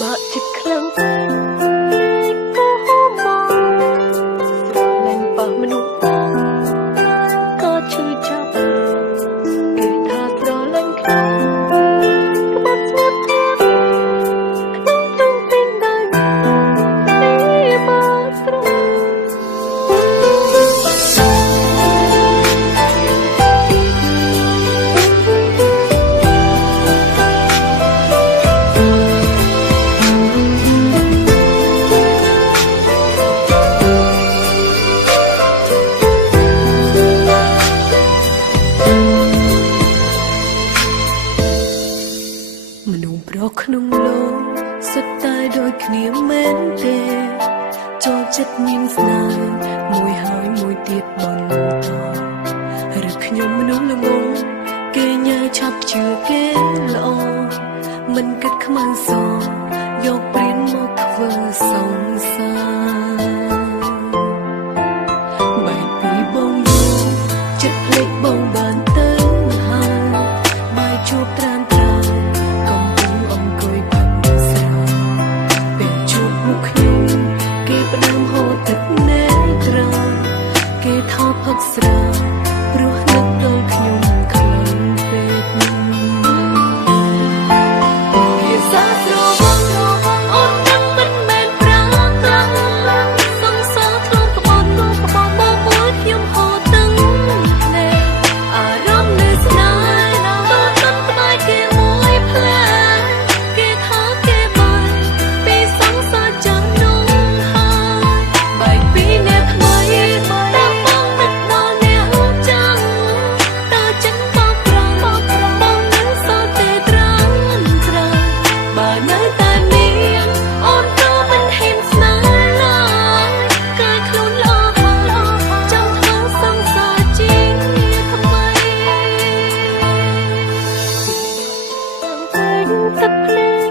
បាក់ចិត្តខ្លាំងពេកក៏ហូរមកស្រលាញ់ប៉ះមនុស្សក៏ឈឺចាប់គេថាស្រលាញ់ខ្ញុំក្បត់ស្ងាត់ខ្ញុំចង់ទិញដែរនេះមកត្រង់មនុស្សប្រុសក្នុងលោកសុទ្ធតែដូចគ្នាមែនទេចូលចិត្តមានស្នេហ៍មួយហើយមួយទៀតបន្តឬខ្ញុំមនុស្សល្ងងគេញ៉ាឆាប់ជឿគេល្អមិនគិតខ្មៅសយកព្រៀនមកធ្វើសង្សារបែបពីបងយល់ចិត្តភ្លេចបងបានទៅហើយបាយជួបត្រានត្រាកំពុងអង្គុយផឹកស្រាពេលជួបមុខខ្ញុំគេផ្ដើមហូរទឹកណែត្រង់គេថោផឹកស្រាព្រោះនឹកដល់ខ្ញុំខ្លាំងពេកភាសាស្រវឹងអូនដឹងមិនមែនប្រាត្រង់សង្សារខ្លួនក្បត់មកមួយខ្ញុំហូរទឹកណែអារម្មណ៍នៅស្នេហ៍ទៅទឹកក្បែរគេមួយផ្លែគេថាគេបាយពីសង្សារចាំនោះហើយបែកពីអ្នកថ្មីដល់បងនឹកដល់អ្នកចាំតើចិនបោកប្រងបងនឹងសោទេត្រង់បើនៅតែមានអូនក៏មិនហ៊ានស្នេហ៍ឡើយកាយខ្លួនល្អហើយចង់ធ្វើសង្សារជាថ្មីទឹកភ្លេង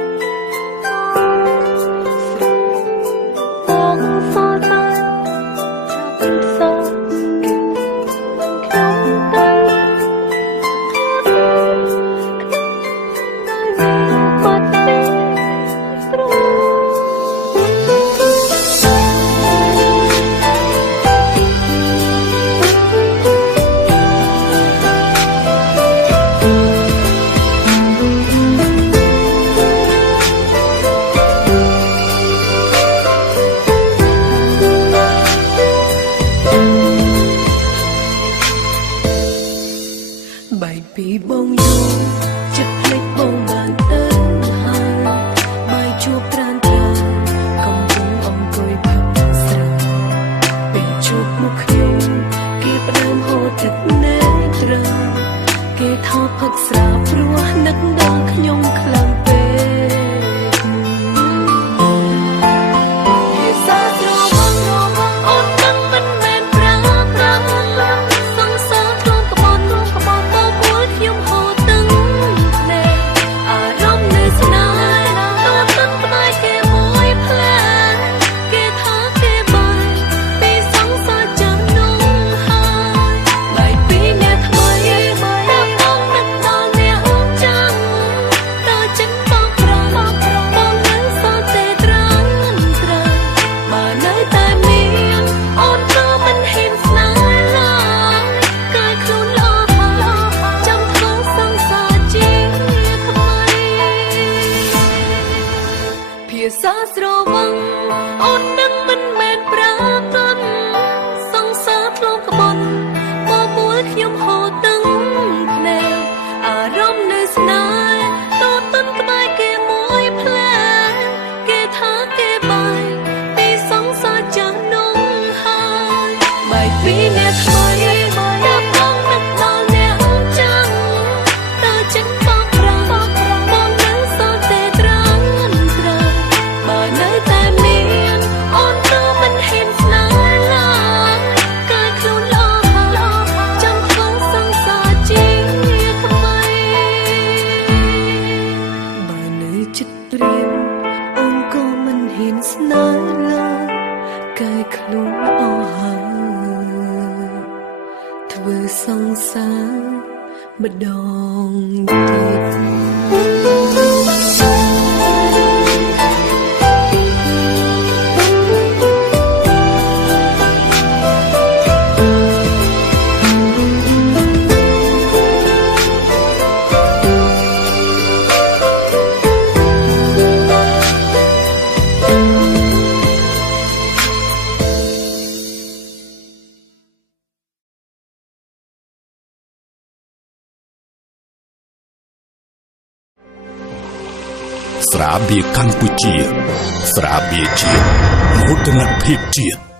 បងសោតាចាប់សោខ្ញុំទៅបាត់ទេត្រង់បែកពីបងយល់ចិត្តភ្លេចបងបានទៅហើយបាយជួបត្រានត្រាកំពុងអង្គុយផឹកស្រាពេលជួបមុខខ្ញុំគេផ្ដើមហូរទឹកណែត្រង់គេថោផឹកស្រាព្រោះនឹកដល់ខ្ញុំខ្លាំងពេកភាសាស្រវឹងអូនដឹងមិនមែនប្រាត្រង់សង្សារខ្លួនក្បត់មកមួយខ្ញុំហូរទឹកណែអារម្មណ៍នៅស្នេហ៍ទៅទឹកក្បែរគេមួយផ្លែគេថាគេបាយពីសង្សារចាំនោះហើយបែកពីអ្នកថ្មីដល់បងនឹកដល់អ្នកចាំតើចិនបោកប្រងបងនឹងសោទេត្រង់បើនៅតែមានអូនក៏មិនហ៊ានស្នេហ៍ឡើយកាយខ្លួនល្អហើយចង់ធ្វើសង្សារជាថ្មីភាសាស្រវឹងអូននឹងមិនមែនប្រាត្រង់សង្សារខ្លួនក្បត់មកមួយខ្ញុំហូរទឹកភ្នែកអារម្មណ៍នៅស្នេហ៍ទៅទឹកក្បែរគេមួយផ្លែគេថាគេបាយពីសង្សារចាំនោះហើយបែកពីអ្នកថ្មីដល់បងនឹកដល់អ្នកចាំតើចិនបោកប្រងបងនឹងសោទេត្រង់បើនៅតែមានអូនក៏មិនហ៊ានស្នេហ៍ឡើយកាយខ្លួនល្អហើយចង់ធ្វើសង្សារជាថ្មីបើនៅចិត្តព្រៀងអូនក៏មិនហ៊ានស្នេហ៍ឡើយកាយខ្លួនល្អហើយធ្វើសង្សារម្ដងទៀត ស្រាបៀរកម្ពុជាស្រាបៀរជាតិមោទនភាពជាតិ